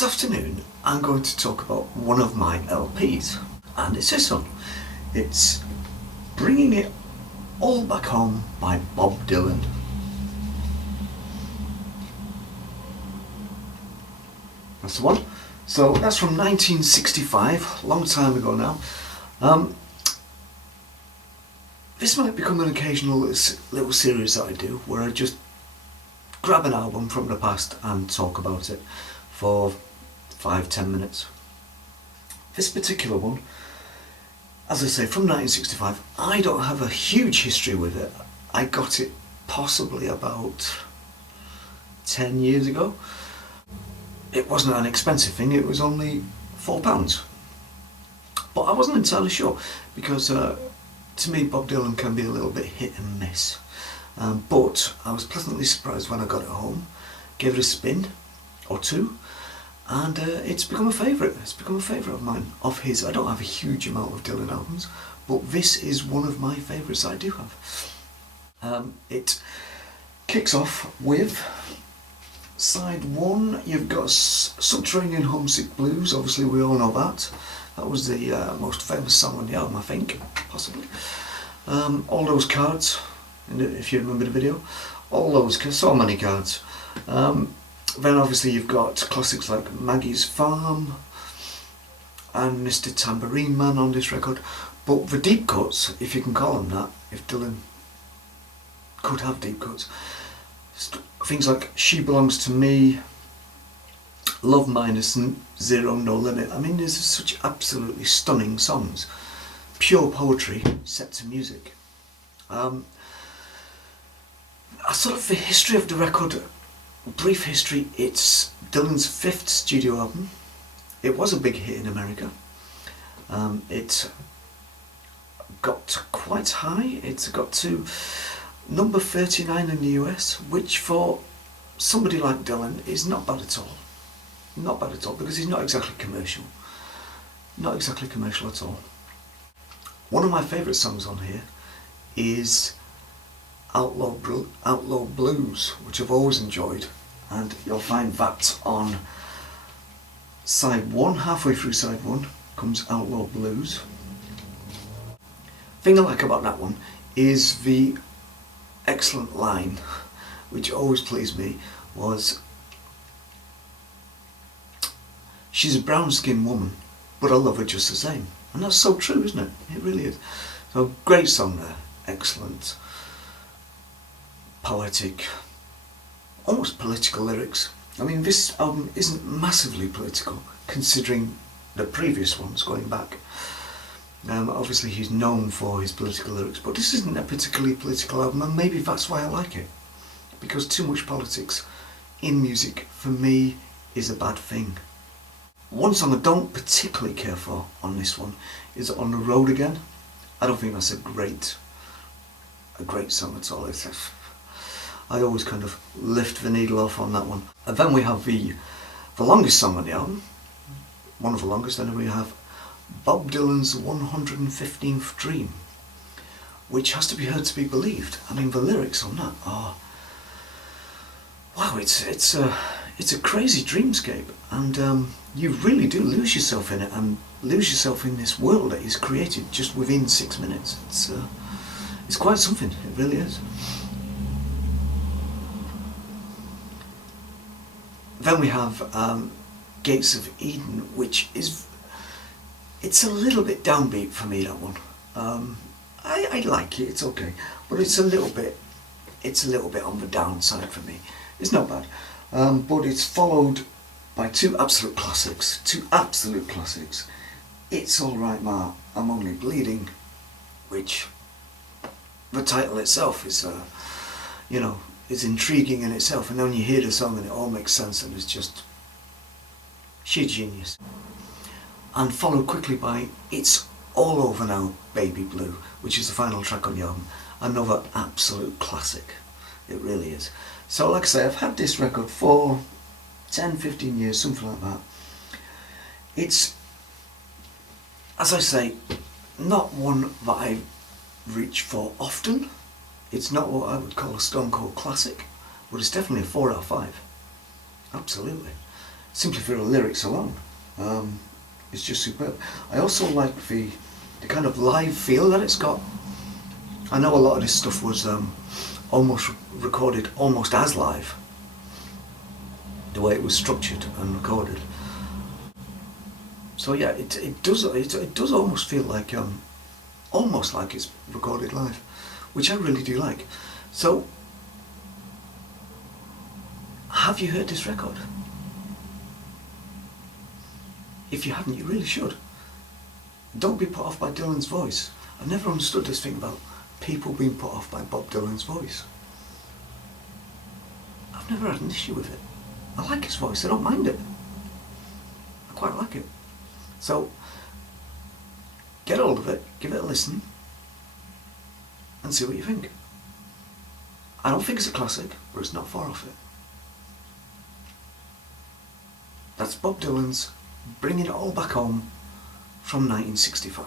This afternoon I'm going to talk about one of my LPs, and it's this one. It's Bringing It All Back Home by Bob Dylan. That's the one. So that's from 1965, a long time ago now. This might become an occasional little series that I do, where I just grab an album from the past and talk about it for 5-10 minutes. This particular one, as I say, from 1965, I don't have a huge history with it. I got it possibly about 10 years ago. It wasn't an expensive thing, it was only £4. But I wasn't entirely sure, because to me Bob Dylan can be a little bit hit and miss. But I was pleasantly surprised when I got it home, gave it a spin or two, and it's become a favourite. It's become a favourite of mine, of his. I don't have a huge amount of Dylan albums, but this is one of my favourites I do have. It kicks off with side one. You've got Subterranean Homesick Blues, obviously we all know that. That was the most famous song on the album, I think, possibly. All Those Cards, if you remember the video. All those, so many cards. Then obviously you've got classics like Maggie's Farm and Mr. Tambourine Man on this record. But the deep cuts, if you can call them that, if Dylan could have deep cuts, things like She Belongs to Me, Love Minus Zero No Limit. I mean, there's such absolutely stunning songs. Pure poetry set to music. Sort of the history of the record, brief history. It's Dylan's 5th studio album. It was a big hit in America. It got quite high. It got to number 39 in the US, which for somebody like Dylan is not bad at all. Not bad at all, because he's not exactly commercial. Not exactly commercial at all. One of my favourite songs on here is Outlaw Blues, which I've always enjoyed, and you'll find that on side one. Halfway through side one comes Outlaw Blues. Thing I like about that one is the excellent line, which always pleased me, was, "She's a brown-skinned woman, but I love her just the same." And that's so true, isn't it? It really is. So great song there, excellent, poetic, almost political lyrics. I mean, this album isn't massively political, considering the previous ones going back. Obviously he's known for his political lyrics, but this isn't a particularly political album, and maybe that's why I like it. Because too much politics in music, for me, is a bad thing. One song I don't particularly care for on this one is On the Road Again. I don't think that's a great song at all. I always kind of lift the needle off on that one. And then we have the longest song on the album, one of the longest, and then we have Bob Dylan's 115th Dream, which has to be heard to be believed. I mean, the lyrics on that are, wow, it's a crazy dreamscape, and you really do lose yourself in it, and lose yourself in this world that he's created just within 6 minutes. It's quite something, it really is. Then we have Gates of Eden, which is, it's a little bit downbeat for me, that one. I like it, it's okay, but it's a little bit on the downside for me. It's not bad, but it's followed by two absolute classics. It's Alright Ma, I'm Only Bleeding, which the title itself is, is intriguing in itself, and then you hear the song and it all makes sense, and it's just sheer genius. And followed quickly by It's All Over Now, Baby Blue, which is the final track on the album. Another absolute classic. It really is. So like I say, I've had this record for 10-15 years, something like that. It's, as I say, not one that I reach for often. It's not what I would call a stone cold classic, but it's definitely a 4 out of 5. Absolutely. simply for the lyrics alone. It's just superb. I also like the kind of live feel that it's got. I know a lot of this stuff was almost recorded almost as live, the way it was structured and recorded. So yeah, it does almost feel like almost like it's recorded live, which I really do like. So, have you heard this record? If you haven't, you really should. Don't be put off by Dylan's voice. I've never understood this thing about people being put off by Bob Dylan's voice. I've never had an issue with it. I like his voice, I don't mind it. I quite like it. So, get hold of it, give it a listen, and see what you think. I don't think it's a classic, but it's not far off it. That's Bob Dylan's Bringing It All Back Home from 1965.